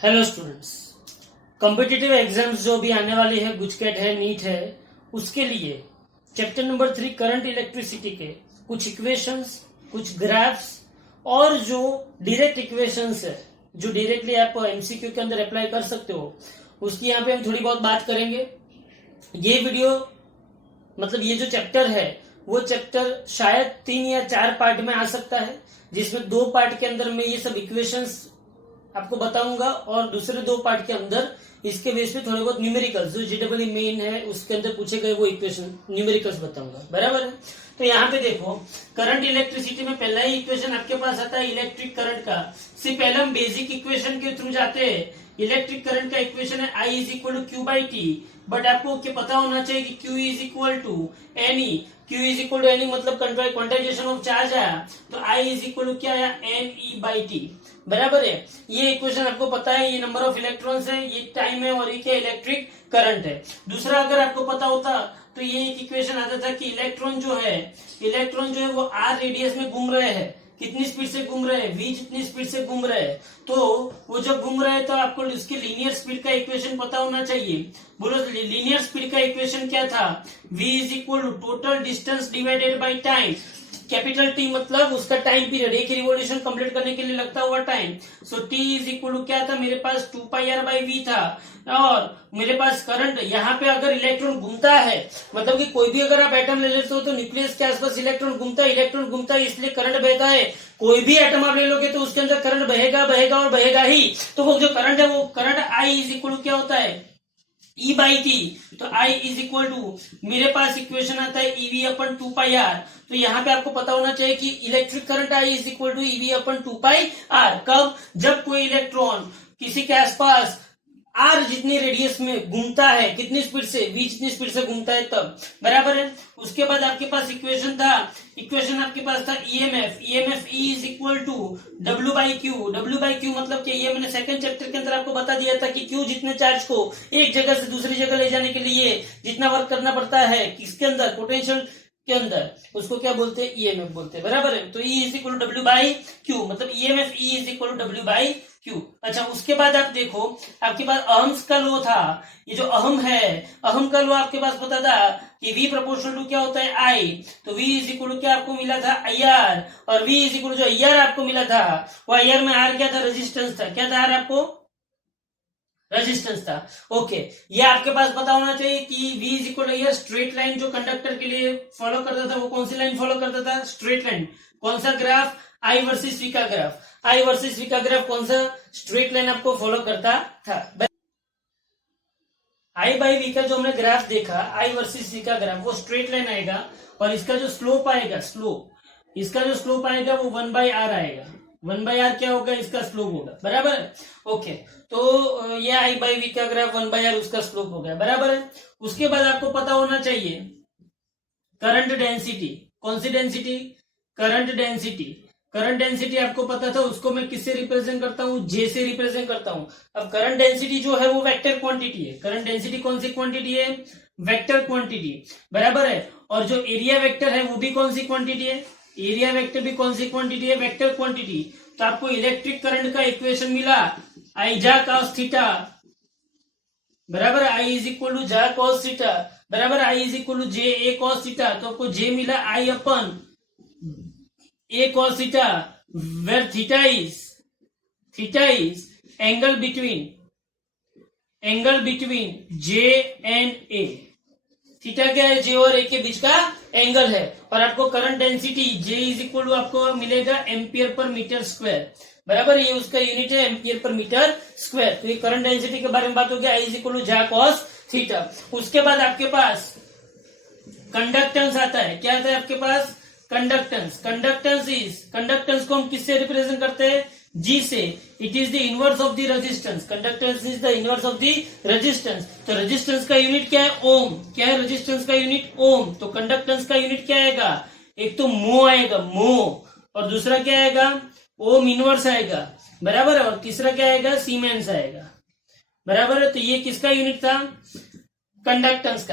Hello students, competitive exams जो भी आने वाली है, गुजकेट है, नीट है, उसके लिए चैप्टर नंबर 3 करंट इलेक्ट्रिसिटी के कुछ इक्वेशंस, कुछ ग्राफ्स और जो डायरेक्ट इक्वेशंस है जो डायरेक्टली आप एमसीक्यू के अंदर अप्लाई कर सकते हो, उसकी यहाँ पे हम थोड़ी बहुत बात करेंगे। ये वीडियो मतलब ये जो चैप्टर है वो चैप्टर शायद 3 या 4 पार्ट में आ सकता है, जिसमें 2 पार्ट के अंदर मैं ये सब इक्वेशंस आपको बताऊंगा और दूसरे 2 पार्ट के अंदर इसके बेस पे थोड़े बहुत न्यूमेरिकल्स जो जीडब्ल्यू मेन है उसके अंदर पूछे गए वो इक्वेशन न्यूमेरिकल्स बताऊंगा। बराबर है। तो यहाँ पे देखो, करंट इलेक्ट्रिसिटी में पहला ही इक्वेशन आपके पास आता है इलेक्ट्रिक करंट का। पहले हम बेसिक इक्वेशन के थ्रू जाते हैं। इलेक्ट्रिक करंट का इक्वेशन है I is equal to q by t, but आपको क्या पता होना चाहिए कि Q is equal to n e. Q is equal to n e मतलब क्वांटाइजेशन ऑफ चार्ज आया, तो I इज इक्वल टू क्या आया, NE बाई टी। बराबर है। ये इक्वेशन आपको पता है, ये नंबर ऑफ इलेक्ट्रॉन्स है, ये टाइम है और ये क्या इलेक्ट्रिक करंट है। दूसरा अगर आपको पता होता तो ये एक इक्वेशन आता था कि इलेक्ट्रॉन जो है वो आर रेडियस में घूम रहे हैं। कितनी स्पीड से घूम रहे हैं, v जितनी स्पीड से घूम रहे हैं। तो वो जब घूम रहे हैं तो आपको उसके लीनियर स्पीड का इक्वेशन पता होना चाहिए। बोलो लीनियर स्पीड का इक्वेशन क्या था, v is equal to total distance divided by time. Capital T मतलब उसका टाइम पीरियड, एक रिवॉल्यूशन कंप्लीट करने के लिए लगता हुआ time. So T is equal to क्या था, मेरे पास 2 पाई आर बाई वी था। और मेरे पास करंट, यहाँ पे अगर इलेक्ट्रॉन घूमता है, मतलब कि कोई भी अगर आप एटम ले लेते हो तो न्यूक्लियस के आसपास इलेक्ट्रॉन घूमता है, इसलिए करंट बहता है। कोई भी एटम आप ले लोगे तो उसके अंदर करंट बहेगा और बहेगा ही। तो वो जो करंट है वो current I is equal to क्या होता है, E बाई टी। तो I इज इक्वल टू, मेरे पास इक्वेशन आता है EV अपन 2 पाई आर। तो यहाँ पे आपको पता होना चाहिए कि electric current I is equal to EV upon 2 pi r. कब, जब कोई इलेक्ट्रॉन किसी के आसपास आर जितनी रेडियस में घूमता है, कितनी स्पीड से, v जितनी स्पीड से घूमता है तब। बराबर है। उसके बाद आपके पास इक्वेशन आपके पास था EMF E is equal to W by Q मतलब कि ये मैंने सेकंड चैप्टर के अंदर आपको बता दिया था कि Q जितने चार्ज को एक जगह से दूसरी जगह ले जाने के लिए जितना वर्क करना पड़ता है किसके अंदर, पोटेंशियल के अंदर, उसको क्या बोलते हैं, ईएमएफ बोलते हैं। बराबर है। तो E is equal to W by Q मतलब EMF E is equal to W by Q. अच्छा, उसके बाद आप देखो, आपके पास अहम्स का लॉ था। ये जो अहम है, अहम का लॉ आपके पास पता था कि V प्रोपोर्शनल टू क्या होता है, I। तो V इज इक्वल टू क्या आपको मिला था, IR। और V इज इक्वल टू जो IR आपको मिला था वो IR में R क्या था, रेजिस्टेंस था। क्या था R आपको, रेजिस्टेंस था। ओके, ये आपके पास पता होना चाहिए कि V is equal to straight line जो कंडक्टर के लिए फॉलो करता था वो कौन सी लाइन फॉलो करता था, स्ट्रेट लाइन। कौन सा ग्राफ, I वर्सेस V का ग्राफ। I वर्सेस V का ग्राफ कौन सा, स्ट्रेट लाइन आपको फॉलो करता था। I बाई V का जो हमने ग्राफ देखा, I वर्सेस V का ग्राफ, वो स्ट्रेट लाइन आएगा और इसका जो स्लोप आएगा, इसका जो स्लोप आएगा वो 1 बाई आर आएगा। 1 बाई आर क्या होगा, इसका स्लोप होगा। बराबर है। ओके, तो ये I बाई V का ग्राफ 1 बाई आर उसका स्लोप हो गया। बराबर है। उसके बाद आपको पता होना चाहिए करंट डेंसिटी। कौन सी डेंसिटी, करंट डेंसिटी आपको पता था, उसको मैं किससे रिप्रेजेंट करता हूँ, J से रिप्रेजेंट करता हूँ। अब करंट डेंसिटी जो है वो वेक्टर क्वांटिटी है। करंट डेंसिटी कौन सी क्वांटिटी है, वेक्टर क्वांटिटी। बराबर है। और जो एरिया वेक्टर है वो भी कौन सी क्वांटिटी है, एरिया वेक्टर भी कौन सी क्वांटिटी है, वेक्टर क्वांटिटी। तो आपको इलेक्ट्रिक करंट का इक्वेशन मिला, I जा cos थीटा बराबर I इज इक्वल टू जा cos थीटा बराबर I is equal to J A cos theta. तो आपको J मिला I upon A cos theta, where theta is angle between J and A। Theta क्या है, J और A के बीच का एंगल है। और आपको current density J is equal to आपको मिलेगा एम्पियर पर मीटर स्क्वायर। बराबर, ये उसका यूनिट है एम्पियर पर मीटर स्क्वायर। तो ये करंट डेंसिटी के बारे में बात हो गया, I इज इक्वल टू जा cos थीटा। उसके बाद आपके पास कंडक्टेंस आता है। क्या आता है आपके पास, कंडक्टेंस को हम किससे रिप्रेजेंट करते हैं, G से। It is the inverse of the resistance. Conductance is the inverse of the resistance. तो रेजिस्टेंस का यूनिट क्या है, ओम। क्या है रेजिस्टेंस का यूनिट, ओम। तो कंडक्टेंस का यूनिट क्या आएगा, एक तो मो आएगा, मो, और दूसरा क्या आएगा, ओम इनवर्स आएगा। बराबर है। और तीसरा क्या आएगा, सीमेंस आएगा। बराबर है। तो ये किसका यूनिट था, कंडक्टेंस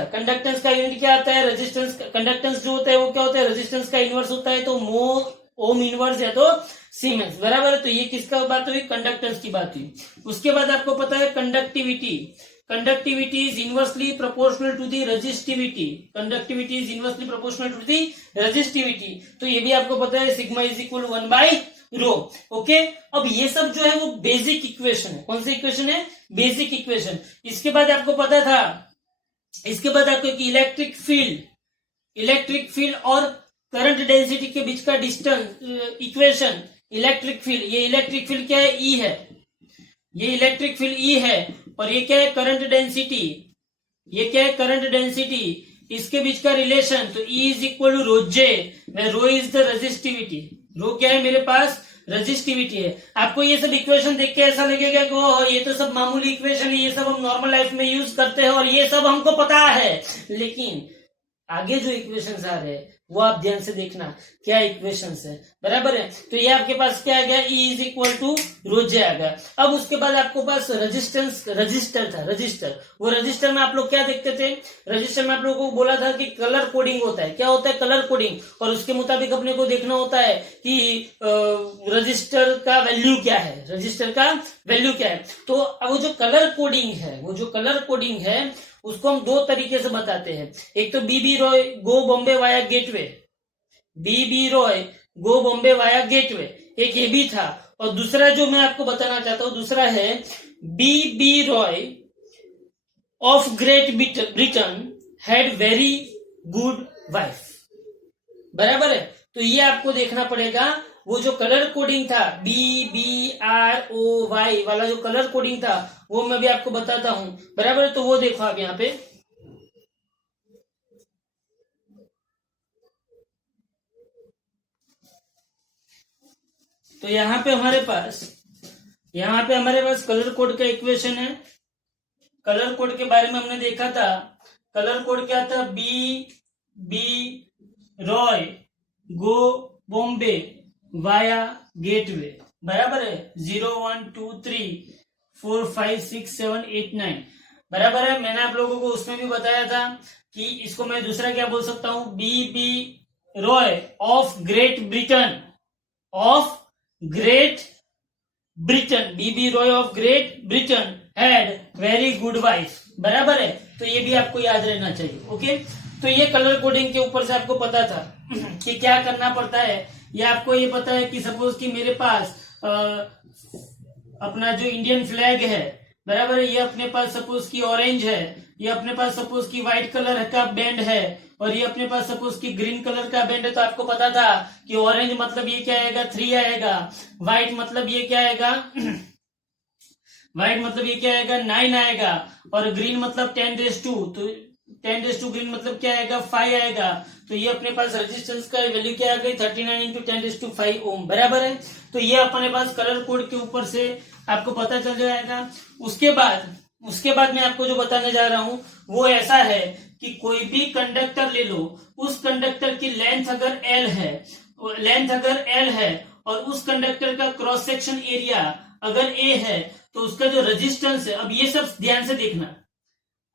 का यूनिट क्या आता है, रेजिस्टेंस। कंडक्टेंस जो होता है वो क्या होता है, रेजिस्टेंस का इनवर्स होता है। तो मो ओम इनवर्स है तो सीमेंस, बराबर है। तो ये किसका बात हुई, कंडक्टेंस की बात हुई। उसके बाद आपको पता है conductivity, conductivity is inversely proportional to the resistivity, conductivity is inversely proportional to the resistivity. तो ये भी आपको पता है सिग्मा इज इक्वल 1/ρ। ओके, अब ये सब जो है वो बेसिक इक्वेशन है। कौन सी इक्वेशन है, बेसिक इक्वेशन। इसके बाद आपको पता था, इसके बाद आपको इलेक्ट्रिक फील्ड और करंट डेंसिटी के बीच का डिस्टेंस इक्वेशन, इलेक्ट्रिक फील्ड, ये इलेक्ट्रिक फील्ड क्या है, ई है, ये इलेक्ट्रिक फील्ड ई है, और ये क्या है, करंट डेंसिटी, ये क्या है, करंट डेंसिटी, इसके बीच का रिलेशन। तो E is equal to rho J, rho is the resistivity, rho क्या है मेरे पास, रेजिस्टिविटी है। आपको ये सब इक्वेशन देख के ऐसा लगेगा कि ओह ये तो सब मामूली इक्वेशन है, ये सब हम नॉर्मल लाइफ में यूज करते हैं और ये सब हमको पता है, लेकिन आगे जो इक्वेशंस आ रहे हैं वो आप ध्यान से देखना क्या इक्वेशंस है, बराबर है। तो ये आपके पास क्या आ गया, E is equal to rho जे आ गया। अब उसके बाद आपको पास रजिस्टर था, रजिस्टर, वो रजिस्टर में आप लोग क्या देखते थे, रजिस्टर में आप लोगों को बोला था कि कलर कोडिंग होता है। क्या होता है, कलर कोडिंग, और उसके मुताबिक अपने को देखना होता है कि रजिस्टर का वैल्यू क्या है, रजिस्टर का वैल्यू क्या है। तो अब वो जो कलर कोडिंग है, वो जो कलर कोडिंग है उसको हम दो तरीके से बताते हैं। एक तो बीबी रॉय गो बॉम्बे वाया गेटवे, बीबी रॉय गो बॉम्बे वाया गेटवे, एक ये भी था। और दूसरा जो मैं आपको बताना चाहता हूं, दूसरा है BB Roy of Great Britain had very good wife, बराबर है। तो ये आपको देखना पड़ेगा, वो जो कलर कोडिंग था BBROY वाला जो कलर कोडिंग था वो मैं भी आपको बताता हूं, बराबर है। तो वो देखो आप यहाँ पे, तो यहाँ पे हमारे पास कलर कोड का इक्वेशन है। कलर कोड के बारे में हमने देखा था, कलर कोड क्या था, बी रॉय गो बॉम्बे वाया गेटवे, बराबर है। 0 1 2 3 4 5 6 7 8 9, बराबर है। मैंने आप लोगों को उसमें भी बताया था कि इसको मैं दूसरा क्या बोल सकता हूं, BB Roy of Great Britain, of Great Britain, BB Roy of Great Britain had very good wife, बराबर है। तो ये भी आपको याद रहना चाहिए। ओके, तो ये कलर कोडिंग के ऊपर से आपको पता था कि क्या करना पड़ता है। ये आपको ये पता है कि सपोज कि मेरे पास अपना जो इंडियन फ्लैग है, बराबर है, ये अपने पास सपोज की ऑरेंज है, ये अपने पास सपोज की व्हाइट कलर का बैंड है, और ये अपने पास सपोज की ग्रीन कलर का बैंड है। तो आपको पता था कि ऑरेंज मतलब ये क्या आएगा, 3 आएगा, व्हाइट मतलब ये क्या आएगा व्हाइट मतलब ये क्या आएगा, 9 आएगा, और ग्रीन मतलब 10⁻², तो 10⁻² ग्रीन मतलब क्या आएगा, 5 आएगा। तो ये अपने पास रेजिस्टेंस का वैल्यू क्या आ गई, 39 इंटू 10⁻5 ओम, बराबर है। तो ये अपने पास कलर कोड के ऊपर से आपको पता चल जाएगा। उसके बाद मैं आपको जो बताने जा रहा हूं वो ऐसा है कि कोई भी कंडक्टर ले लो, उस कंडक्टर की लेंथ अगर एल है और उस कंडक्टर का क्रॉस सेक्शन एरिया अगर ए है, तो उसका जो रेजिस्टेंस है, अब ये सब ध्यान से देखना,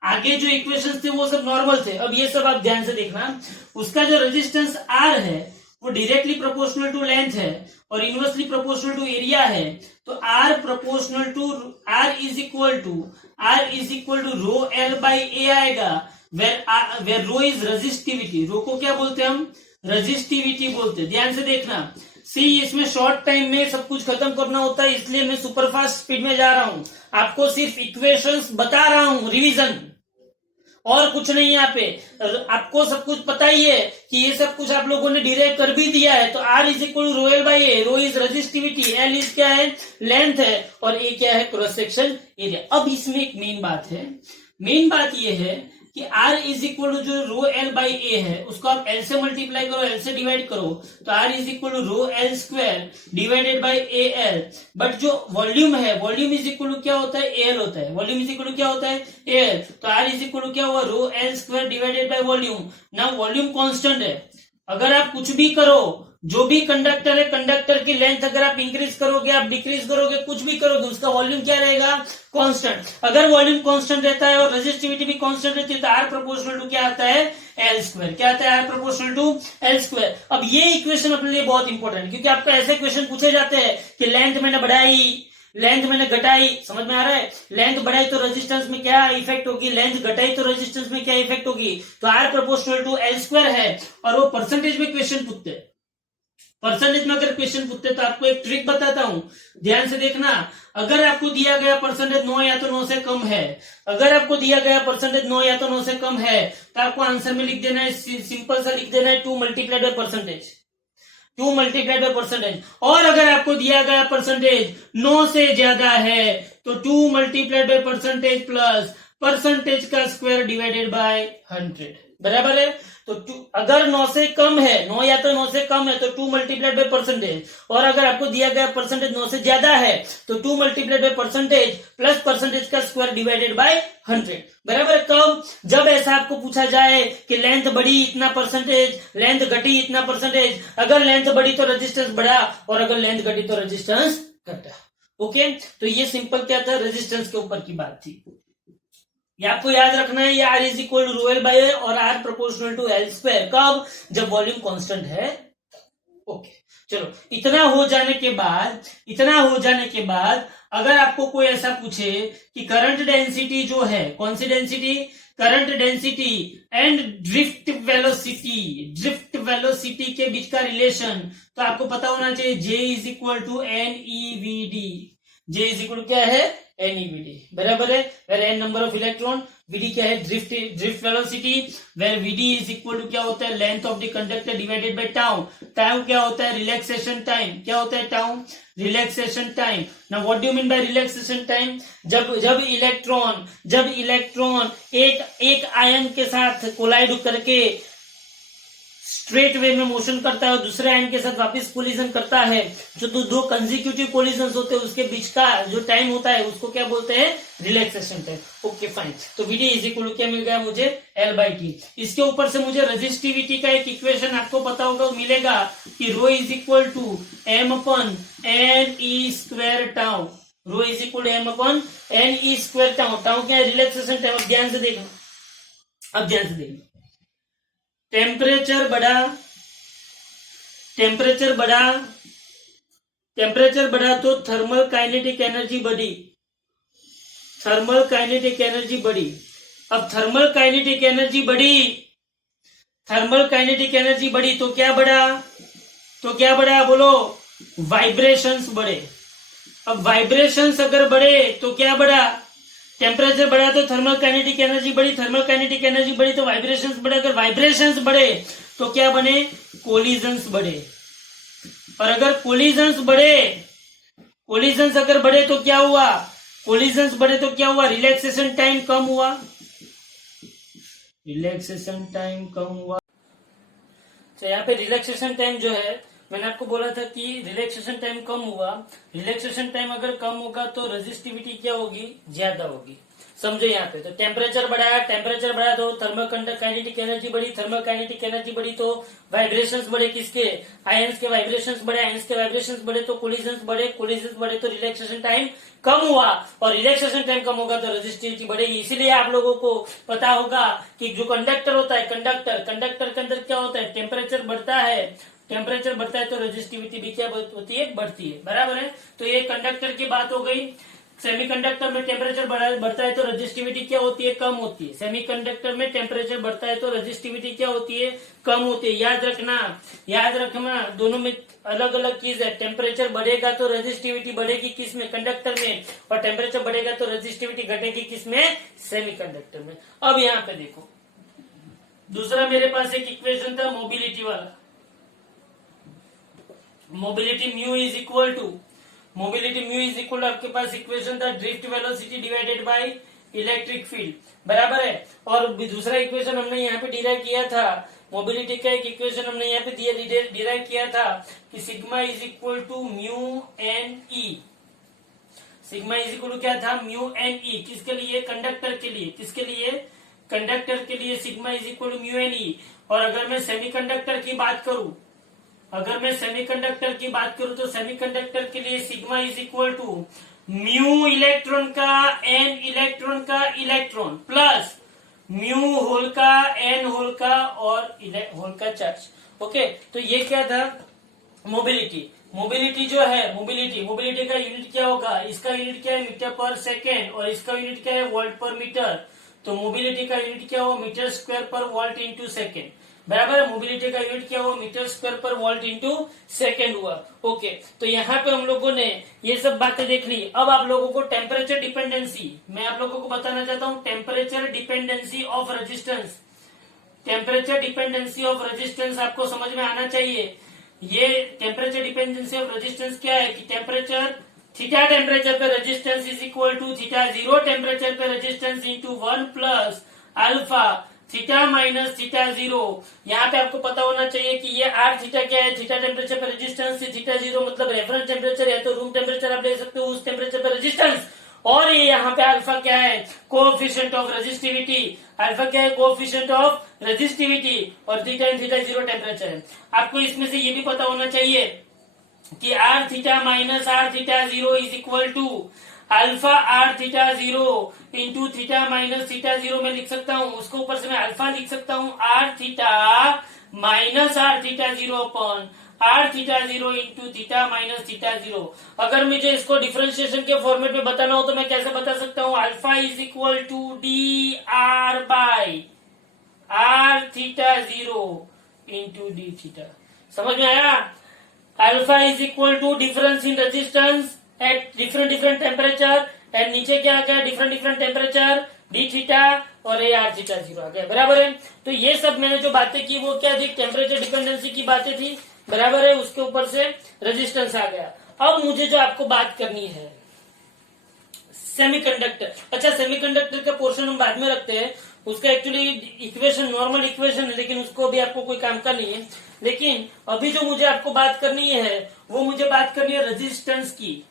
आगे जो इक्वेशंस थे वो सब नॉर्मल थे, अब ये सब आप ध्यान से देखना, उसका जो रेजिस्टेंस आर है वो डायरेक्टली प्रोपोर्शनल टू लेंथ है और इनवर्सली प्रोपोर्शनल टू एरिया है। तो R is equal to rho L by A आएगा, where rho is resistivity, rho को क्या बोलते हैं हम, रेजिस्टिविटी बोलते हैं। ध्यान से देखना, इसमें शॉर्ट टाइम में सब कुछ खत्म करना होता है, इसलिए मैं सुपरफास्ट स्पीड में जा रहा हूं, आपको सिर्फ इक्वेशंस बता रहा हूं, रिवीजन और कुछ नहीं। यहाँ पे आपको सब कुछ पता ही है कि ये सब कुछ आप लोगों ने डिराइव कर भी दिया है। तो R is equal to rho L by a, rho is resistivity, l is क्या है, लेंथ है, और ए क्या है, क्रॉस सेक्शन एरिया। अब इसमें एक मेन बात ये है कि R इज इक्वल टू जो रो एल बाई ए है उसको आप L से मल्टीप्लाई करो, L से डिवाइड करो, तो R is equal to rho l square divided by a l. But जो वॉल्यूम है, वॉल्यूम इज इक्वल टू क्या होता है, एल होता है, वॉल्यूम इज इक्वल टू क्या होता है, एल। तो R इज इक्वल टू क्या हुआ, रो l square divided by volume. ना वॉल्यूम कांस्टेंट है, अगर आप कुछ भी करो, जो भी कंडक्टर है, कंडक्टर की लेंथ अगर आप इंक्रीज करोगे, आप डिक्रीज करोगे, कुछ भी करोगे, उसका वॉल्यूम क्या रहेगा, कांस्टेंट। अगर वॉल्यूम कांस्टेंट रहता है और रेजिस्टिविटी भी कांस्टेंट रहती है तो आर प्रोपोर्शनल टू क्या आता है, एल स्क्वायर। क्या आता है, R proportional to L square. अब ये इक्वेशन अपने लिए बहुत इंपॉर्टेंट है, क्योंकि आपको ऐसे क्वेश्चन पूछे जाते हैं कि लेंथ मैंने बढ़ाई, लेंथ मैंने घटाई, समझ में आ रहा है, लेंथ बढ़ाई तो रेजिस्टेंस में क्या इफेक्ट होगी, लेंथ घटाई तो रेजिस्टेंस में क्या इफेक्ट होगी। तो R proportional to L square है, और वो परसेंटेज में क्वेश्चन पूछते हैं। परसेंटेज में अगर क्वेश्चन पूछते तो आपको एक ट्रिक बताता हूं, ध्यान से देखना। अगर आपको दिया गया परसेंटेज 9 या तो 9 से कम है, अगर आपको दिया गया परसेंटेज 9 या तो 9 से कम है, तो आपको आंसर में लिख देना है, सिंपल सा लिख देना है 2 multiplied by percentage, 2 multiplied by percentage. और अगर आपको दिया गया परसेंटेज 9 से ज्यादा है तो 2 multiplied by percentage plus percentage का स्क्वायर डिवाइडेड बाय 100, बराबर है। तो अगर 9 से कम है, 9 या तो 9 से कम है तो 2 मल्टीप्लाइड बाय परसेंटेज, और अगर आपको दिया गया परसेंटेज 9 से ज्यादा है तो 2 multiplied by percentage plus percentage का स्क्वायर डिवाइडेड बाय 100, बराबर। कब, जब ऐसा आपको पूछा जाए कि लेंथ बढ़ी इतना परसेंटेज, लेंथ घटी इतना परसेंटेज। अगर लेंथ बढ़ी तो रेजिस्टेंस बढ़ा, और अगर लेंथ घटी तो रेजिस्टेंस घटा। ओके, तो ये सिंपल क्या था, रेजिस्टेंस के ऊपर की बात थी। ये आपको याद रखना है, ये R is equal to rho L by और R proportional to L square. कब, जब वॉल्यूम कांस्टेंट है। ओके, चलो इतना हो जाने के बाद अगर आपको कोई ऐसा पूछे कि करंट डेंसिटी जो है, कौन सी density, current density and drift velocity के बीच का रिलेशन, तो आपको पता होना चाहिए J is equal to NeVd। J is equal क्या है, NeVd, बराबर है। Where n number of electron, Vd क्या है, drift velocity, where Vd is equal to क्या होता है, length of the conductor divided by tau. Tau क्या होता है, रिलैक्सेशन टाइम। क्या होता है tau, relaxation time. Now what do you mean by relaxation time, जब इलेक्ट्रॉन एक आयन के साथ कोलाइड करके स्ट्रेट वे में मोशन करता है और दूसरे आयन के साथ वापस कोलिजन करता है, जो दो कंसेक्यूटिव कोलिजन होते हैं उसके बीच का जो टाइम होता है उसको क्या बोलते हैं, रिलैक्सेशन टाइम। ओके फाइन, तो Vd इज इक्वल टू क्या मिल गया मुझे, L/T। इसके ऊपर से मुझे रेजिस्टिविटी का एक इक्वेशन आपको पता होगा, मिलेगा कि rho is equal to m upon NE² tau. Rho is equal to m upon NE² tau. Tau क्या है, रिलैक्सेशन टाइम। अब ध्यान से देखना, टेम्परेचर बढ़ा तो थर्मल काइनेटिक एनर्जी बढ़ी। अब थर्मल काइनेटिक एनर्जी बढ़ी तो क्या बढ़ा, बोलो, वाइब्रेशंस बढ़े। अब वाइब्रेशंस अगर बढ़े तो क्या बढ़ा, टेम्परेचर बढ़ा तो थर्मल काइनेटिक एनर्जी बढ़ी, थर्मल काइनेटिक एनर्जी बढ़ी तो वाइब्रेशंस बढ़े। अगर वाइब्रेशंस बढ़े तो क्या बने, कोलिजन्स बढ़े। और अगर कोलिजन्स अगर बढ़े तो क्या हुआ, रिलैक्सेशन टाइम कम हुआ। तो यहाँ पे रिलैक्सेशन टाइम जो है, मैंने आपको बोला था कि रिलैक्सेशन टाइम कम हुआ। रिलैक्सेशन टाइम अगर कम होगा तो रेजिस्टिविटी क्या होगी, ज्यादा होगी। समझो यहाँ पे, तो टेम्परेचर बढ़ा तो थर्मल काइनेटिक एनर्जी बढ़ी, थर्मल काइनेटिक एनर्जी बढ़ी तो वाइब्रेशंस बढ़े, किसके, आयंस के वाइब्रेशंस बढ़े, तो कोलिजन्स बढ़े तो रिलैक्सेशन टाइम कम हुआ। और रिलैक्सेशन टाइम कम होगा तो रेजिस्टिविटी बढ़ेगी। इसीलिए आप लोगों को पता होगा कि जो कंडक्टर होता है, कंडक्टर के अंदर क्या होता है, टेम्परेचर बढ़ता है तो रेजिस्टिविटी भी क्या होती है, बढ़ती है, बराबर है। तो ये कंडक्टर की बात हो गई। सेमीकंडक्टर में टेम्परेचर बढ़ता है तो रेजिस्टिविटी क्या होती है, कम होती है। सेमीकंडक्टर में टेम्परेचर बढ़ता है तो रेजिस्टिविटी क्या होती है, कम होती है। याद रखना दोनों में अलग अलग चीज है। टेम्परेचर बढ़ेगा तो रेजिस्टिविटी बढ़ेगी किस में, कंडक्टर में, और टेम्परेचर बढ़ेगा तो रेजिस्टिविटी घटेगी किस में, सेमीकंडक्टर में। अब यहाँ पे देखो, दूसरा मेरे पास एक इक्वेशन था मोबिलिटी वाला। Mobility mu is equal to आपके पास इक्वेशन था drift velocity divided by electric field, बराबर है। और दूसरा इक्वेशन हमने यहाँ पे डिराइव किया था, मोबिलिटी का एक इक्वेशन हमने यहाँ पे डिराइव किया था कि sigma is equal to mu N E. Sigma is equal to क्या था, म्यू एन ई। किसके लिए, कंडक्टर के लिए। किसके लिए, कंडक्टर के लिए sigma is equal to mu N E. और अगर मैं सेमीकंडक्टर की बात करूं तो सेमीकंडक्टर के लिए sigma is equal to mu electron का एन इलेक्ट्रॉन का इलेक्ट्रॉन प्लस म्यू होल का एन होल का और होल का चार्ज। ओके, तो ये क्या था, मोबिलिटी। मोबिलिटी जो है, मोबिलिटी का यूनिट क्या होगा, इसका यूनिट क्या है मीटर पर सेकेंड और इसका यूनिट क्या है वोल्ट पर मीटर। तो मोबिलिटी का यूनिट क्या हुआ मीटर स्क्वायर पर वोल्ट इंटू सेकेंड, बराबर है। मोबिलिटी का यूनिट क्या हुआ मीटर स्क्वायर पर वोल्ट इंटू सेकेंड हुआ। ओके, तो यहाँ पे हम लोगों ने ये सब बातें देख ली। अब आप लोगों को टेम्परेचर डिपेंडेंसी, मैं आप लोगों को बताना चाहता हूँ temperature dependency of resistance. Temperature dependency of resistance आपको समझ में आना चाहिए। ये टेम्परेचर डिपेंडेंसी ऑफ रेजिस्टेंस क्या है कि टेम्परेचर थीटा टेम्परेचर पे resistance is equal to theta zero temperature पे resistance into 1 plus alpha theta minus theta zero. यहाँ पे आपको पता होना चाहिए कि ये आर थीटा क्या है, थीटा टेम्परेचर पे रेजिस्टेंस, थीटा जीरो मतलब रेफरेंस टेम्परेचर है, तो रूम टेम्परेचर आप ले सकते हो उस टेम्परेचर पे रेजिस्टेंस। और ये यहाँ पे अल्फा क्या है, कोएफिशिएंट ऑफ रेजिस्टिविटी। अल्फा क्या है, कोएफिशिएंट ऑफ रेजिस्टिविटी और theta and theta zero temperature है। आपको इसमें से ये भी पता होना चाहिए कि R theta minus R theta zero is equal to alpha R theta zero into theta minus theta zero में लिख सकता हूँ। उसको ऊपर से मैं अल्फा लिख सकता हूँ R theta minus R theta zero upon R theta zero into theta minus theta zero. अगर मुझे इसको डिफरेंशिएशन के फॉर्मेट में बताना हो तो मैं कैसे बता सकता हूँ, alpha is equal to D R by R theta zero into D theta. समझ में आया? Alpha is equal to difference in resistance at different temperature and नीचे क्या आ गया डिफरेंट टेम्परेचर डी थीटा और ए आर थीटा जीरो आ गया, बराबर है। तो ये सब मैंने जो बातें की वो क्या थी, टेम्परेचर डिपेंडेंसी की बातें थी, बराबर है। उसके ऊपर से रेजिस्टेंस आ गया। अब मुझे जो आपको बात करनी है सेमीकंडक्टर। अच्छा, सेमीकंडक्टर का पोर्शन हम बाद में रखते हैं, उसका एक्चुअली इक्वेशन नॉर्मल इक्वेशन है, लेकिन उसको भी आपको कोई काम का नहीं है। लेकिन अभी जो मुझे आपको बात करनी है वो मुझे बात करनी है रेजिस्टेंस की।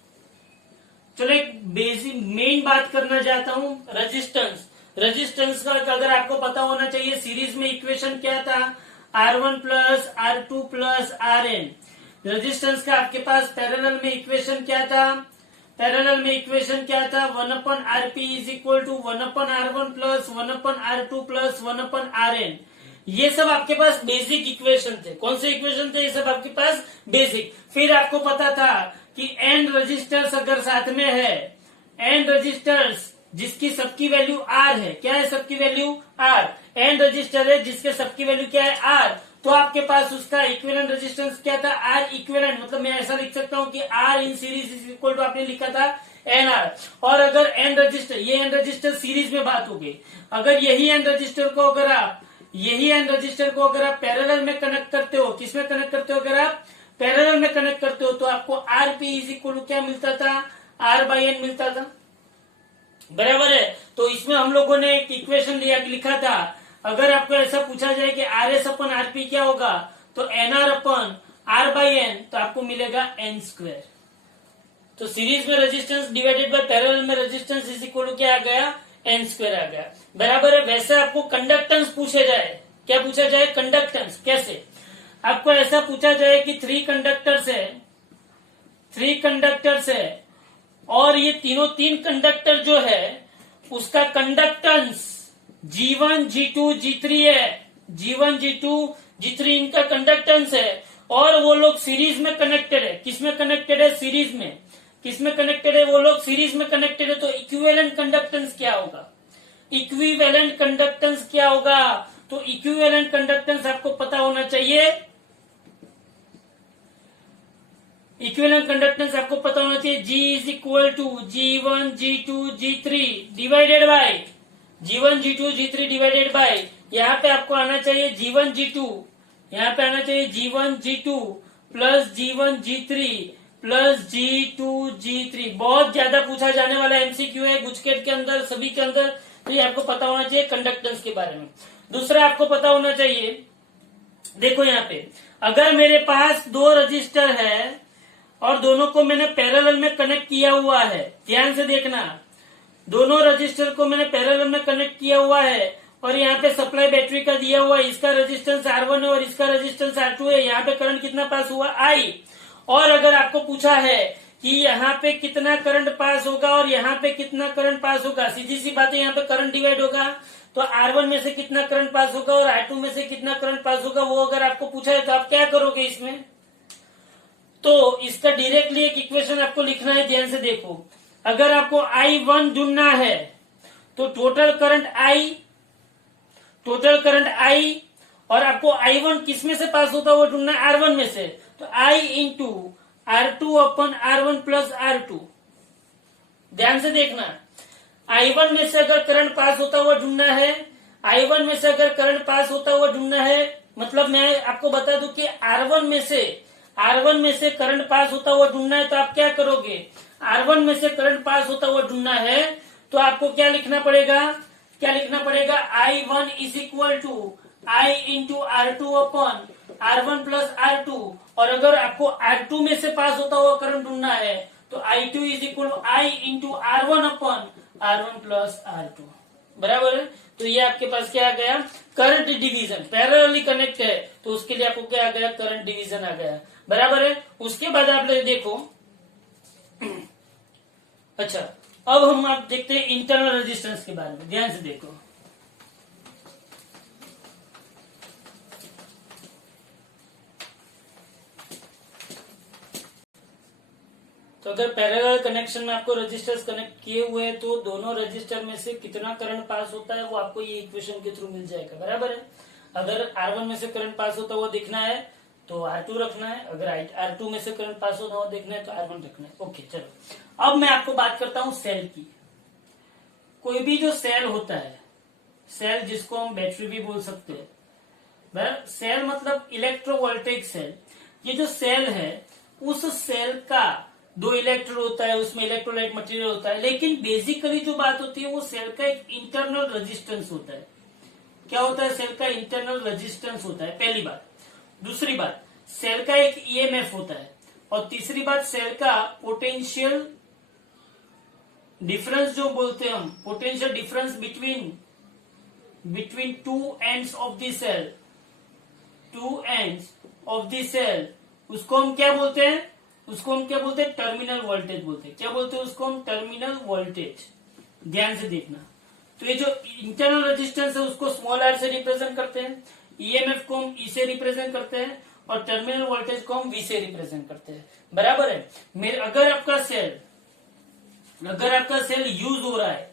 चलो एक बेसिक मेन बात करना चाहता हूं, रेजिस्टेंस। रेजिस्टेंस का अगर आपको पता होना चाहिए सीरीज में इक्वेशन क्या था, R1 plus R2 plus RN। Resistance का आपके पास पैरेलल में इक्वेशन क्या था, पैरेलल में इक्वेशन क्या था 1/RP is equal to 1/R1 plus 1/R2 plus 1/RN। ये सब आपके पास बेसिक इक्वेशन थे। कौन से इक्वेशन थे? ये सब आपके पास बेसिक। फिर आपको पता था कि एन रजिस्टर्स अगर साथ में है, एन रजिस्टर्स जिसकी सबकी वैल्यू आर है, क्या है सबकी वैल्यू आर, एन रजिस्टर है जिसके सबकी वैल्यू क्या है आर, तो आपके पास उसका इक्विवेलेंट रेजिस्टेंस क्या था आर इक्विवेलेंट। मतलब मैं ऐसा लिख सकता हूं कि R in series is equal to आपने लिखा था एन आर। और अगर एन रजिस्टर, ये एन रजिस्टर सीरीज में बात हो गई, अगर यही एन रजिस्टर को अगर आप पैरेलल में कनेक्ट करते हो, किसमें कनेक्ट करते हो, अगर आप पैरेलल में कनेक्ट करते हो तो आपको आरपी इज इक्वल टू क्या मिलता था, आर बाई एन मिलता था, बराबर है। तो इसमें हम लोगों ने एक इक्वेशन लिखा था, अगर आपको ऐसा पूछा जाए कि आर एस अपन आरपी क्या होगा, तो N R upon R by N, तो आपको मिलेगा एन स्क्वायर। तो सीरीज में रेजिस्टेंस डिवाइडेड बाय पैरेलल में रेजिस्टेंस इज इक्वल टू क्या आ गया, एन स्क्वायर आ गया, बराबर है। वैसे आपको कंडक्टेंस पूछे जाए, क्या पूछा जाए, कंडक्टेंस। कैसे? आपको ऐसा पूछा जाए कि थ्री कंडक्टर्स है और ये तीन कंडक्टर जो है उसका कंडक्टेंस G1 G2 G3 है, G1 G2 G3 इनका कंडक्टेंस है और वो लोग सीरीज में कनेक्टेड है। किसमें कनेक्टेड है, सीरीज में। किसमें कनेक्टेड है, वो लोग सीरीज में कनेक्टेड है। तो इक्विवेलेंट कंडक्टेंस क्या होगा, इक्विवेलेंट कंडक्टेंस क्या होगा, तो इक्विवेलेंट कंडक्टेंस आपको पता होना चाहिए, इक्विवेलेंट कंडक्टेंस आपको पता होना चाहिए G is equal to G1 G2 G3 divided by G1 G2 G3 divided by, यहाँ पे आपको आना चाहिए G1 G2, यहाँ पे आना चाहिए G1 G2 plus G1 G3 plus G2 G3। बहुत ज्यादा पूछा जाने वाला एमसीक्यू है गुजकेट के अंदर, सभी के अंदर, तो ये आपको पता होना चाहिए कंडक्टेंस के बारे में। दूसरा आपको पता होना चाहिए, देखो यहाँ पे अगर मेरे पास दो रजिस्टर है और दोनों को मैंने पैरेलल में कनेक्ट किया हुआ है, ध्यान से देखना, दोनों रजिस्टर को मैंने पैरेलल में कनेक्ट किया हुआ है और यहाँ पे सप्लाई बैटरी का दिया हुआ है, इसका रेजिस्टेंस R1 है और इसका रेजिस्टेंस R2 है। यहाँ पे करंट कितना पास हुआ, I। और अगर आपको पूछा है कि यहाँ पे कितना करंट पास होगा और यहाँ पे कितना करंट पास होगा। सीधी सी बात है, यहाँ पे करंट डिवाइड होगा तो R1 में से कितना करंट पास होगा और R2 में से कितना करंट पास होगा, वो अगर आपको पूछा है तो आप क्या करोगे इसमें। तो इसका डायरेक्टली एक इक्वेशन आपको लिखना है, ध्यान से देखो। अगर आपको I1 ढूंढना है तो टोटल करंट I और आपको I1 किसमें से पास होता है वो ढूंढना है, R1 में से। तो I into R2 upon R1 plus R2। ध्यान से देखना, I1 में से अगर करंट पास होता हुआ ढूंढना है, I1 में से अगर करंट पास होता हुआ ढूंढना है, मतलब मैं आपको बता दूं कि R1 में से करंट पास होता हुआ ढूंढना है तो आप क्या करोगे। R1 में से करंट पास होता हुआ ढूंढना है तो आपको क्या लिखना पड़ेगा, I1 is equal to I into R2 upon R1 plus R2। और अगर आपको R2 में से पास होता हुआ करंट ढूंढना है तो I2 is equal to I into R1 upon R1 plus R2। बराबर है। तो ये आपके पास क्या आ गया, करंट डिवीजन। पैरेलली कनेक्ट है तो उसके लिए आपको क्या आ गया, करंट डिवीजन आ गया। बराबर है। उसके बाद आप लोग देखो, अच्छा अब हम आप देखते हैं इंटरनल रेजिस्टेंस के बारे में। ध्यान से देखो, तो अगर पैरेलल कनेक्शन में आपको रजिस्टर्स कनेक्ट किए हुए हैं तो दोनों रजिस्टर में से कितना करंट पास होता है वो आपको ये इक्वेशन के थ्रू मिल जाएगा। बराबर है। अगर R1 में से करंट पास होता हुआ देखना है तो R2 रखना है, अगर R2 में से करंट पास होता हुआ देखना है तो R1 रखना है। ओके चलो, अब मैं आपको बात करता हूं सेल की। कोई भी जो सेल होता है, सेल जिसको हम बैटरी भी बोल सकते हैं, सेल मतलब इलेक्ट्रोवोल्टेइक सेल। ये जो सेल है उस सेल का 2 इलेक्ट्रोड होता है, उसमें इलेक्ट्रोलाइट मटेरियल होता है, लेकिन बेसिकली जो बात होती है वो सेल का एक इंटरनल रेजिस्टेंस होता है। क्या होता है, सेल का इंटरनल रेजिस्टेंस होता है, पहली बात। दूसरी बात, सेल का एक ईएमएफ होता है। और तीसरी बात, सेल का पोटेंशियल डिफरेंस जो बोलते हैं हम, potential difference between two ends of the cell, उसको हम क्या बोलते हैं, टर्मिनल वोल्टेज बोलते हैं। क्या बोलते हैं उसको हम, टर्मिनल वोल्टेज। ध्यान से देखना, तो ये जो इंटरनल रेजिस्टेंस है उसको स्मॉल आर से रिप्रेजेंट करते हैं, ईएमएफ को हम ई से रिप्रेजेंट करते हैं और टर्मिनल वोल्टेज को हम वी से रिप्रेजेंट करते हैं। बराबर है। अगर आपका सेल यूज हो रहा है,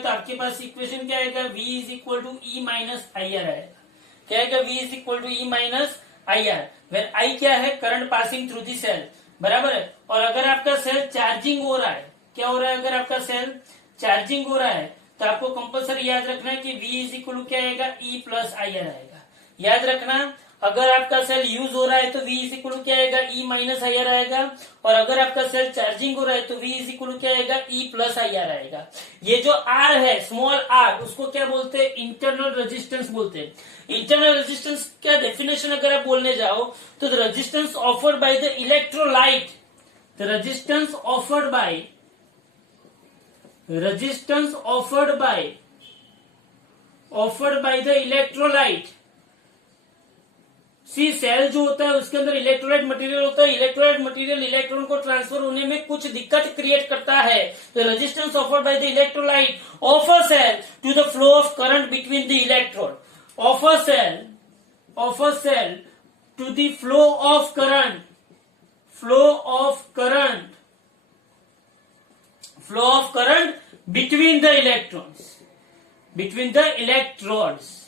तो आपके पास इक्वेशन क्या आएगा, V is equal to E minus I R आएगा। क्या आएगा, V is equal to E minus I R, where I क्या है, current passing through the cell. बराबर है। और अगर आपका सेल चार्जिंग हो रहा है, क्या हो रहा है, अगर आपका सेल चार्जिंग हो रहा है तो आपको कंपल्सरी याद रखना है कि V इज इक्वल टू क्या आएगा, E प्लस आई आर आएगा। याद रखना, अगर आपका सेल यूज हो रहा है तो V इज इक्वल टू क्या आएगा, E माइनस आई आर आएगा। और अगर आपका सेल चार्जिंग हो रहा है तो V इज इक्वल टू क्या आएगा, E प्लस आई आर आएगा। ये जो R है, स्मॉल r, उसको क्या बोलते हैं, इंटरनल रेजिस्टेंस बोलते हैं। इंटरनल रेजिस्टेंस क्या डेफिनेशन अगर आप बोलने जाओ तो the resistance offered by the electrolyte, offered by the electrolyte। Cell जो होता है उसके अंदर इलेक्ट्रोलाइट मटेरियल होता है। इलेक्ट्रोलाइट मटेरियल इलेक्ट्रॉन को ट्रांसफर होने में कुछ दिक्कत क्रिएट करता है। The resistance offered by the electrolyte of a cell to the flow of current between the electrode, of a cell to the flow of current between the electrodes.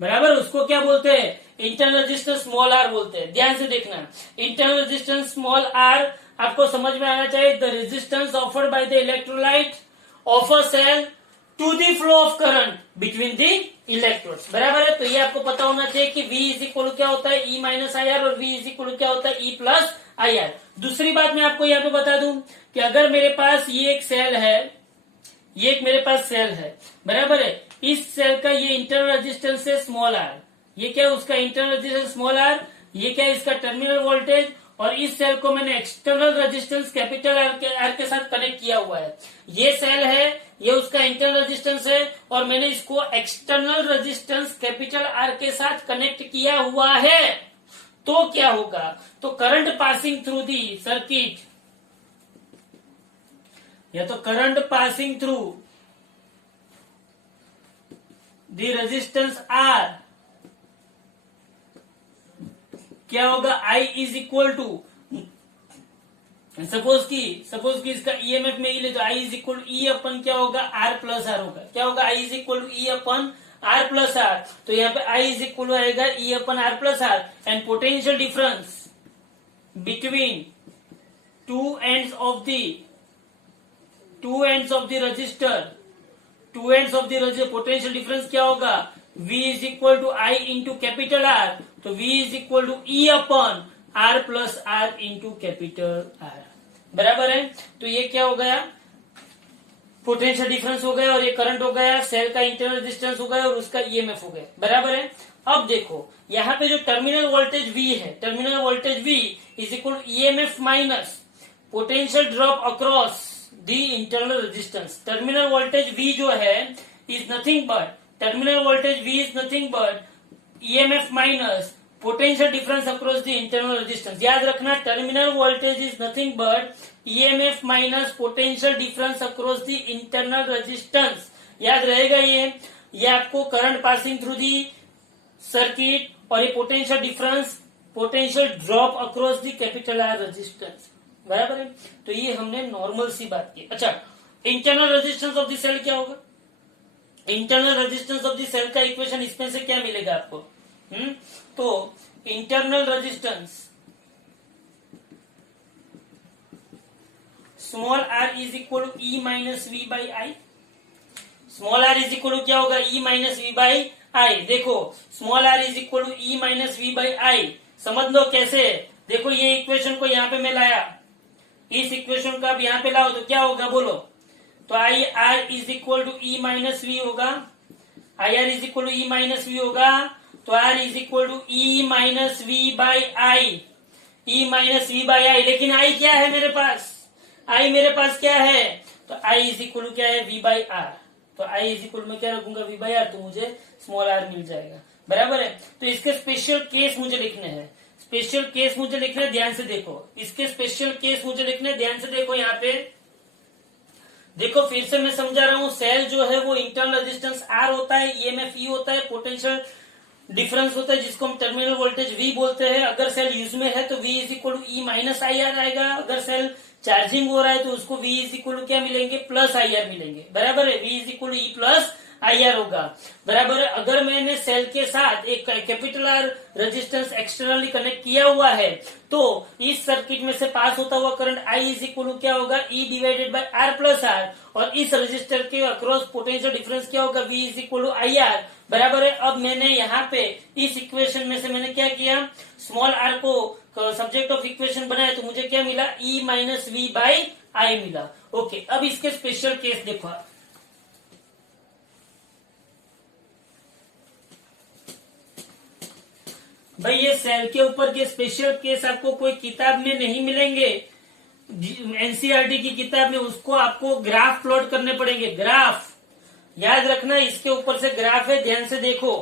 बराबर, उसको क्या बोलते हैं, इंटरनल रेजिस्टेंस स्मॉल आर बोलते हैं। ध्यान से देखना, इंटरनल रेजिस्टेंस स्मॉल आर आपको समझ में आना चाहिए। The resistance offered by the electrolyte of a cell to the flow of current between the electrodes. बराबर है। तो ये आपको पता होना चाहिए कि V इज इक्वल क्या होता है, E माइनस आई आर, और V इज इक्वल क्या होता है, E प्लस आई आर। दूसरी बात मैं आपको यहाँ पे बता दूं कि अगर मेरे पास ये एक सेल है, ये एक मेरे पास सेल है, बराबर है। इस सेल का ये इंटरनल रेजिस्टेंस है स्मॉल आर, ये क्या है उसका इंटरनल रेजिस्टेंस स्मॉल आर, ये क्या है इसका टर्मिनल वोल्टेज, और इस सेल को मैंने एक्सटर्नल रेजिस्टेंस कैपिटल आर के साथ कनेक्ट किया हुआ है। ये सेल है, ये उसका इंटरनल रेजिस्टेंस है, और मैंने इसको एक्सटर्नल रेजिस्टेंस कैपिटल आर के साथ कनेक्ट किया हुआ है। तो क्या होगा, तो current passing through the circuit, या तो current passing through the resistance R क्या होगा, I is equal to, suppose की इसका ईएमएफ में ई ले तो I is equal to E upon क्या होगा, आर प्लस आर होगा, क्या होगा, I is equal to E upon R plus R, तो यहाँ पे आई इज इक्वल आएगा E upon R plus R, and potential difference between two ends of the resistor, potential difference क्या होगा, V is equal to I into capital R, तो V is equal to E upon R plus R into capital R, बराबर है। तो ये क्या हो गया, पोटेंशियल डिफरेंस हो गया, और ये करंट हो गया, सेल का इंटरनल रेजिस्टेंस हो गया, और उसका ईएमएफ हो गया, बराबर है। अब देखो यहाँ पे जो टर्मिनल वोल्टेज V है, terminal voltage V is equal to EMF minus potential drop across the internal resistance. Terminal voltage V जो है is nothing but, terminal voltage V is nothing but EMF minus potential difference across the internal resistance. याद रखना, terminal voltage is nothing but EMF minus potential difference across the internal resistance. याद रहेगा ये आपको current passing through the circuit, और ये potential difference, potential drop across the capital R resistance, बराबर है। तो ये हमने नॉर्मल सी बात की। अच्छा, internal resistance of the cell क्या होगा, internal resistance of the cell का इक्वेशन इसमें से क्या मिलेगा आपको, तो internal resistance small R is equal to E minus V by I, small R is equal to क्या होगा, E minus V by I. देखो small R is equal to E minus V by I, समझ लो कैसे। देखो ये equation को यहाँ पे मैं लाया, इस इक्वेशन को आप यहाँ पे लाओ तो क्या होगा बोलो, तो I R is equal to E minus V होगा, I R is equal to E minus V होगा, तो R is equal to E minus V by I, E minus V by I. लेकिन आई क्या है मेरे पास, आई मेरे पास क्या है, तो आई इज इक्वल टू क्या है, वी बाई आर, तो आई इज इक्वल में क्या रखूंगा, वी बाई आर, तो मुझे स्मॉल आर मिल जाएगा, बराबर है। तो इसके स्पेशल केस मुझे लिखने हैं, स्पेशल केस मुझे लिखने, ध्यान से देखो, इसके स्पेशल केस मुझे लिखने, ध्यान से देखो। यहाँ पे देखो फिर से मैं समझा रहा हूँ, सेल जो है वो इंटरनल रेजिस्टेंस आर होता है, ईएमएफ ई होता है, पोटेंशियल डिफरेंस होता है जिसको हम टर्मिनल वोल्टेज V बोलते हैं। अगर सेल यूज में है तो V is equal to E minus I R आएगा, अगर सेल चार्जिंग हो रहा है तो उसको V इज इक्वल टू क्या मिलेंगे, प्लस आई आर मिलेंगे, बराबर है। V is equal to E plus I R होगा, बराबर है। अगर मैंने सेल के साथ एक capital R resistance externally connect किया हुआ है तो इस सर्किट में से पास होता हुआ current I is equal to क्या होगा, E divided by R plus R, और इस रजिस्टर के अक्रॉस पोटेंशियल डिफरेंस क्या होगा, V is equal to I R, बराबर है। अब मैंने यहाँ पे इस इक्वेशन में से मैंने क्या किया, स्मॉल आर को सब्जेक्ट ऑफ इक्वेशन बनाया, तो मुझे क्या मिला, E minus V by I मिला। ओके, अब इसके स्पेशल केस देखो आप। भाई ये सेल के ऊपर के स्पेशल केस आपको कोई किताब में नहीं मिलेंगे, एनसीईआरटी की किताब में उसको आपको ग्राफ प्लॉट करने पड़ेंगे, ग्राफ याद रखना, इसके ऊपर से ग्राफ है, ध्यान से देखो,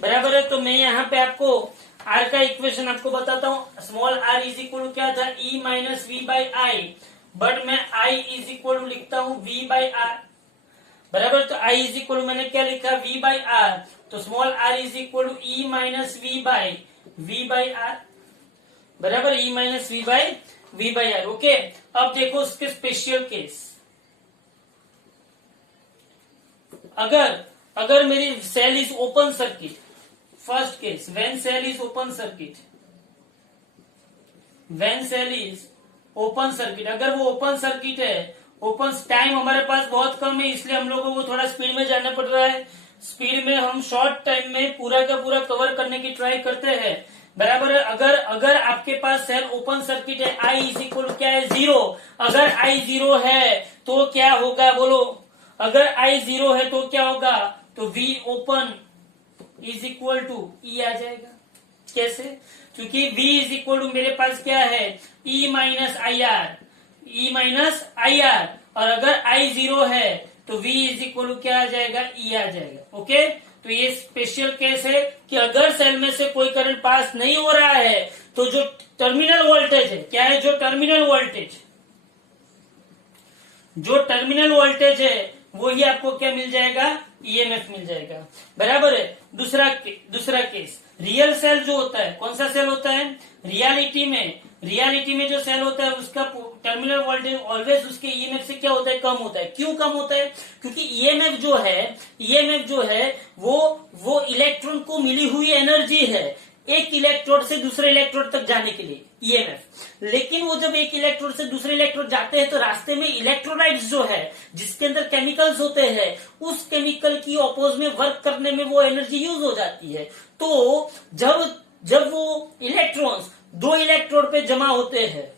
बराबर है। तो मैं यहाँ पे आपको आर का इक्वेशन आपको बताता हूँ, small R is equal to क्या था, E minus V by I, but मैं आई इज इक्वल टू लिखता हूँ वी बाई आर, बराबर। तो आई इज इक्वल मैंने क्या लिखा, वी बाई आर, तो small R is equal to E minus V by R, बराबर, E minus V by R. Okay, अब देखो उसके स्पेशल केस, अगर मेरी cell is open circuit, first case when cell is open circuit, when cell is open circuit, अगर वो open circuit है, open time हमारे पास बहुत कम है इसलिए हम लोगों को थोड़ा स्पीड में जाना पड़ रहा है, स्पीड में हम शॉर्ट टाइम में पूरा का पूरा कवर करने की ट्राई करते हैं, बराबर है। अगर आपके पास सेल ओपन सर्किट है, आई इज इक्वल टू क्या है, 0, अगर आई 0 है तो क्या होगा बोलो, अगर आई 0 है तो क्या होगा, तो V open is equal to E आ जाएगा। कैसे, क्योंकि V इज इक्वल टू मेरे पास क्या है, E minus I are, E minus I are, और अगर I 0 है तो V इज इक्वल टू क्या आ जाएगा, E आ जाएगा। ओके, तो ये स्पेशल केस है कि अगर सेल में से कोई करंट पास नहीं हो रहा है तो जो टर्मिनल वोल्टेज है, क्या है, जो टर्मिनल वोल्टेज है वही आपको क्या मिल जाएगा, ईएमएफ मिल जाएगा। बराबर है। दूसरा केस, रियल सेल जो होता है, कौन सा सेल होता है, रियलिटी में जो सेल होता है उसका टर्मिनल वोल्टेज ऑलवेज उसके ईएमएफ से क्या होता है, कम होता है। क्यों कम होता है, क्योंकि ईएमएफ जो है वो इलेक्ट्रॉन को मिली हुई एनर्जी है एक इलेक्ट्रोड से दूसरे इलेक्ट्रोड तक जाने के लिए, ईएमएफ। लेकिन वो जब एक इलेक्ट्रोड से दूसरे इलेक्ट्रोड जाते हैं तो रास्ते में इलेक्ट्रोलाइट्स जो है जिसके अंदर केमिकल्स होते हैं, उस केमिकल की ऑपोज में वर्क करने में वो एनर्जी यूज हो जाती है। तो जब वो इलेक्ट्रॉन्स दो इलेक्ट्रोड पे जमा होते हैं,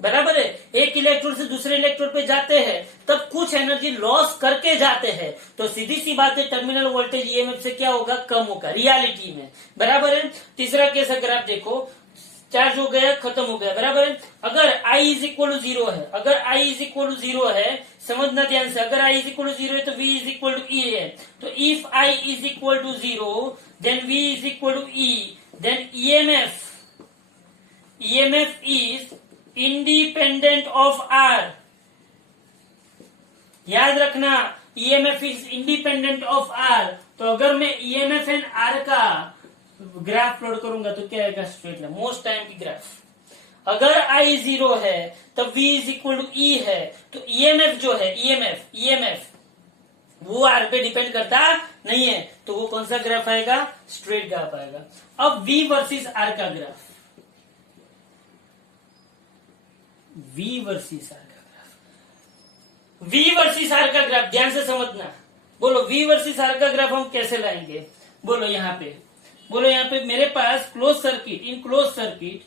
बराबर है, एक इलेक्ट्रोड से दूसरे इलेक्ट्रोड पे जाते हैं, तब कुछ एनर्जी लॉस करके जाते हैं। तो सीधी सी बात है, टर्मिनल वोल्टेज ईएमएफ से क्या होगा, कम होगा रियलिटी में। बराबर है। तीसरा केस अगर आप देखो, चार्ज हो गया, खत्म हो गया। बराबर है। अगर I इज इक्वल टू 0 है, अगर I इज इक्वल टू 0 है, समझना ध्यान से, अगर I इज इक्वल टू 0 है तो V is equal to E है। तो if I is equal to 0 then V is equal to E, then EMF is independent of R। याद रखना, EMF is independent of R। तो अगर मैं EMF and R का ग्राफ प्लॉट करूंगा तो क्या आएगा, स्ट्रेट लाइन, मोस्ट टाइम की ग्राफ। अगर I 0 है तब V is equal to E है। तो EMF जो है, EMF वो R पे डिपेंड करता नहीं है, तो वो कौन सा ग्राफ आएगा, स्ट्रेट ग्राफ आएगा। अब V वर्सेस R का ग्राफ, V वर्सेस R का ग्राफ ध्यान से समझना। बोलो V वर्सेस R का ग्राफ हम कैसे लाएंगे, बोलो यहाँ पे मेरे पास close circuit, in close circuit,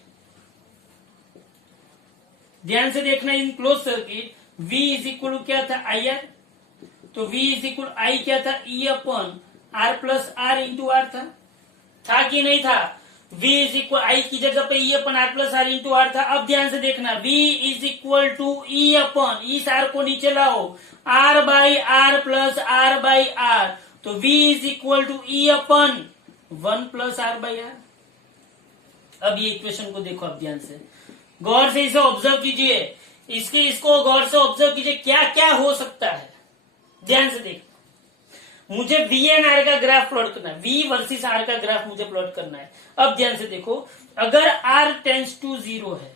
ध्यान से देखना, in close circuit V is equal to क्या था, IR। तो V इज इक्वल I क्या था, E upon R plus R into R था कि नहीं था। V इज इक्वल I की जगह पे E upon R plus R into R था। अब ध्यान से देखना, V is equal to E upon, इस R को नीचे लाओ, R by R plus R by R। तो V is equal to E upon 1 plus R by R। अब ये इक्वेशन को देखो, अब ध्यान से गौर से इसे ऑब्जर्व कीजिए, इसको गौर से ऑब्जर्व कीजिए, क्या क्या हो सकता है। ध्यान से देखो, मुझे V एंड R का ग्राफ प्लॉट करना है, V वर्सेस R का ग्राफ मुझे प्लॉट करना है। अब ध्यान से देखो, अगर R टेंड्स टू 0 है,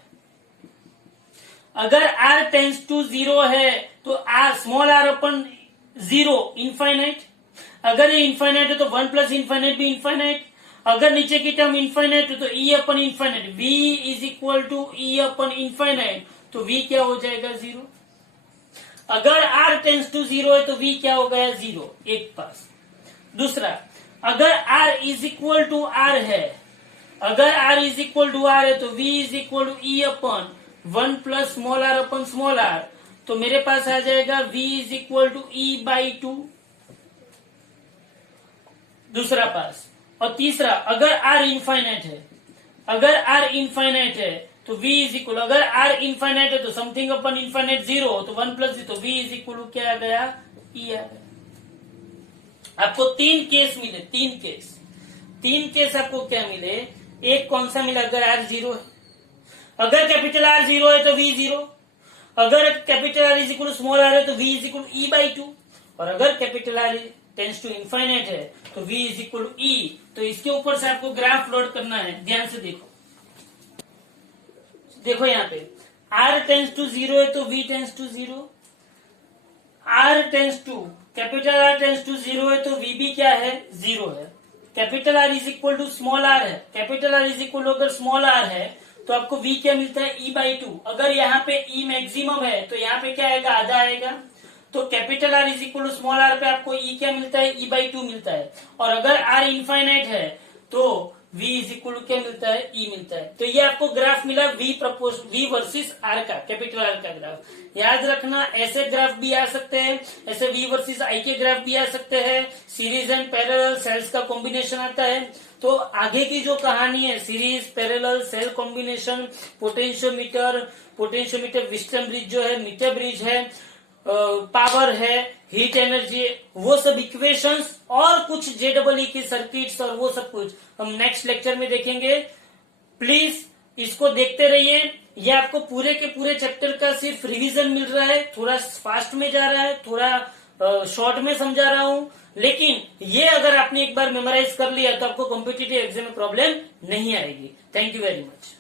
अगर R टेंड्स टू 0 है तो स्मॉल r अपन 0 इनफाइनाइट, अगर ये इनफाइनाइट है तो 1 प्लस इनफाइनाइट भी इनफाइनाइट, अगर नीचे की टर्म इनफाइनाइट है तो E upon infinite, V is equal to E upon infinite, तो V क्या हो जाएगा, 0। अगर R टेंड्स टू 0 है तो V क्या हो गया, 0, एक पास। दूसरा, अगर R is equal to R है, अगर R is equal to R है तो V is equal to E upon 1 plus small r upon small r, तो मेरे पास आ जाएगा V is equal to E by 2, दूसरा पास। और तीसरा, अगर R इनफाइनाइट है, अगर R इनफाइनाइट है तो V इज इक्वल, अगर R इनफाइनाइट है तो समथिंग अपन इनफाइनाइट 0, तो 1 प्लस 0, तो V इज इक्वल टू क्या आ गया, E आ गया। आपको तीन केस मिले, तीन केस आपको क्या मिले, एक कौन सा मिला, अगर R 0 है, अगर कैपिटल R 0 है तो V 0, अगर capital R is equal to small r है तो V is equal to E by 2, और अगर capital R tends to infinite है तो V is equal to E। तो इसके ऊपर से आपको ग्राफ प्लॉट करना है। ध्यान से देखो यहाँ पे R टेंड्स टू 0 है तो V tends to 0, R tends to, capital R tends to 0 है तो V भी क्या है, 0 है। Capital R is equal to small r है, capital R is equal to अगर स्मॉल r है तो आपको V क्या मिलता है, E बाई 2। अगर यहाँ पे E मैक्सिमम है तो यहाँ पे क्या आएगा, आधा आएगा। तो capital R is equal to small r पे आपको E क्या मिलता है, E बाई 2 मिलता है। और अगर R इनफाइनाइट है तो V इज इक्वल टू क्या मिलता है, E मिलता है। तो ये आपको ग्राफ मिला V वर्सेस R का, कैपिटल R का ग्राफ। याद रखना, ऐसे ग्राफ भी आ सकते हैं, ऐसे V वर्सेस I के ग्राफ भी आ सकते हैं, सीरीज एंड पैरेलल सेल्स का कॉम्बिनेशन आता है। तो आगे की जो कहानी है, series, parallel, cell combination, potentiometer, Wheatstone bridge जो है, मीटर ब्रिज है, पावर है, हीट एनर्जी है, वो सब इक्वेशंस और कुछ JEE की सर्किट्स और वो सब कुछ हम नेक्स्ट लेक्चर में देखेंगे। प्लीज इसको देखते रहिए। ये आपको पूरे के पूरे चैप्टर का सिर्फ रिवीजन मिल रहा है, थोड़ा फास्ट में जा रहा है, थोड़ा शॉर्ट में समझा रहा हूं, लेकिन ये अगर आपने एक बार मेमोराइज कर लिया तो आपको कॉम्पिटिटिव एग्जाम में प्रॉब्लम नहीं आएगी। Thank you very much.